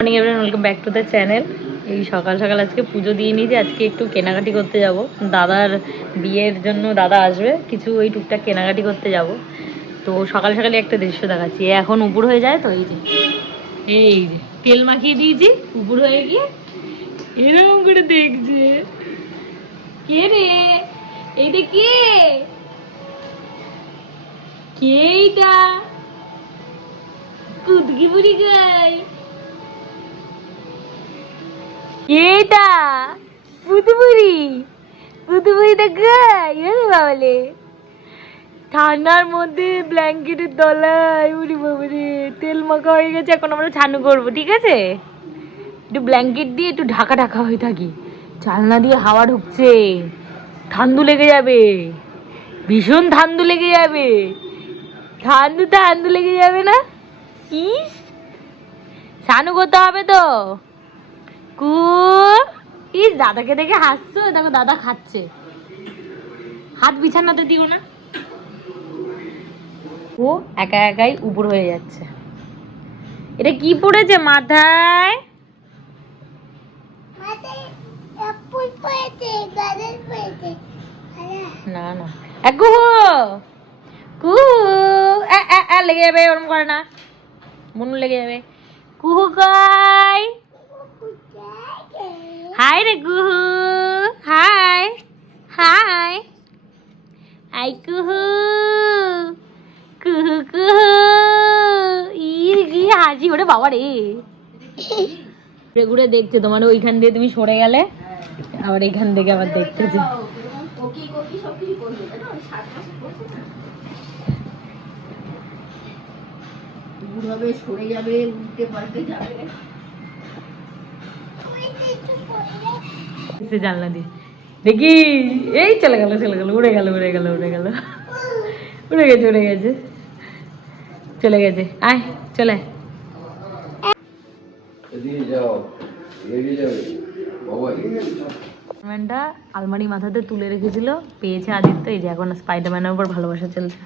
Morning everyone welcome back to the channel এই সকাল সকাল আজকে পুজো দিয়ে নিয়েছি আজকে একটু কেনাকাটি করতে যাব। দাদার বিয়ের জন্য দাদা আসবে। কিছু ওই টুকটাক কেনাকাটি করতে যাব। তো সকাল সকালে একটা দৃশ্য দেখাচ্ছি। এখন উপর হয়ে যায় তো, এই যে। এই যে, তেল মাখিয়ে দিয়েছি, উপর হয়ে গিয়ে এরকম করে দেখছে। কে রে? এইটা কে? কে এইটা? কুদকি বুড়ি গাই এটা? পুতুপুরি পুতুপুরিটা গাই বাবালে। ঠান্ডার মধ্যে ব্ল্যাঙ্কেটের তলায় উড়ি বাবারে, তেল মাখা হয়ে গেছে, এখন আমরা ছানু করব, ঠিক আছে? একটু ব্ল্যাঙ্কেট দিয়ে একটু ঢাকা ঢাকা হয়ে থাকি। জানলা দিয়ে হাওয়া ঢুকছে, ঠান্ডু লেগে যাবে। ভীষণ ঠান্ডু লেগে যাবে। ঠান্ডু ঠান্ডু লেগে যাবে না? ইস! ছানু করতে হবে তো? কু ইস দাদাকে দেখে হাসছো? দেখো দাদা খাচ্ছে। হাত বিছানাতে দিও না। ও একা একাই উপর হয়ে যাচ্ছে। এটা কি পড়েছে মাথায়? না না। এ, এ, লেগে যাবে ওরম করে না। মনু লেগে যাবে। কুহু কই? হাই রে কুহু হাই হাই আই কুহু কুহু কুহু ই হাসি ওরে বাবা রে। ঘুরে ঘুরে দেখছে তোমার ওইখান দিয়ে তুমি সরে গেলে আবার এখান থেকে আবার দেখতেছে সরে যাবে উল্টে পাল্টে যাবে। সে জানলা দিয়ে। দেখি এই চলে গেল চলে গেল উড়ে গেল উড়ে গেল উড়ে গেল। উড়ে গেছে উড়ে গেছে। চলে গেছে। আয় চলে। স্পাইডারম্যানটা আলমারি মাথাতে তুলে রেখেছিল পেয়েছে আদিত্য। এই যে এখন স্পাইডারম্যানের উপর ভালোবাসা চলছে।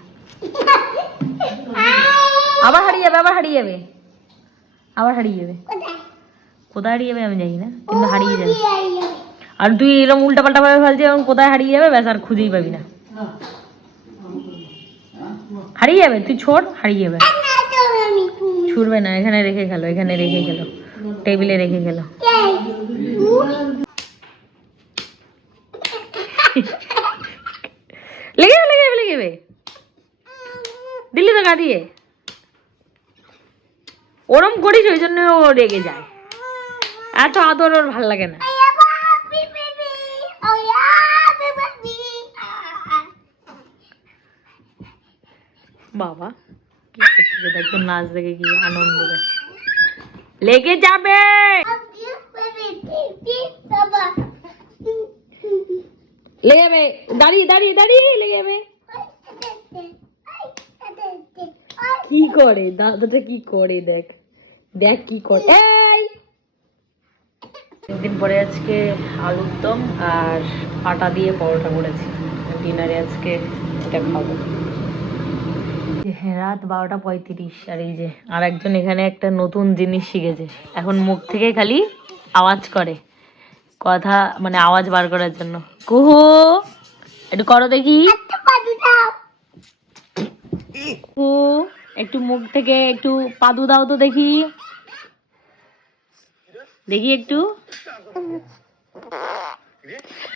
আবার হারিয়ে যাবে আবার হারিয়ে যাবে। আবার হারিয়ে যাবে। কোথায়? হারিয়ে যাবে আমি জানি না কিন্তু হারিয়ে যাবে? আর তুই এরকম উল্টা পাল্টা ভাবে ফেলছিস এবং কোথায় হারিয়ে যাবে, ব্যাস আর খুঁজেই পাবি না। হারিয়ে যাবে? তুই ছোট, হারিয়ে যাবে। ছুটবে না, এখানে রেখে গেল এখানে রেখে গেল টেবিলে রেখে গেল লেগে যাবে লেগে যাবে লেগে যাবে। দিল্লি তো গা দিয়ে। ওরম করিস, ওই জন্য ও রেগে যায়। এত আদর ওর ভালো লাগে না। বাবা, কি নাচ দেখে কি আনন্দ লেগে যাবে! লেগে যাবে! দাঁড়িয়ে দাঁড়িয়ে দাঁড়িয়ে, লেগে যাবে! কি করে? দাদাটা কি করে? দেখ দেখ কি করে, এই! দিন পরে আজকে আলুর দম আর আটা দিয়ে পরোটা করেছি। ডিনারে আজকে এটা খাব। রাত বারোটা পঁয়ত্রিশ, আর এই যে আর একজন এখানে একটা নতুন জিনিস শিখেছে। এখন মুখ থেকে খালি আওয়াজ করে। কথা মানে আওয়াজ বার করার জন্য। কুহু, একটু করো দেখি। একটু মুখ থেকে একটু পাদু দাও তো দেখি। দেখি একটু।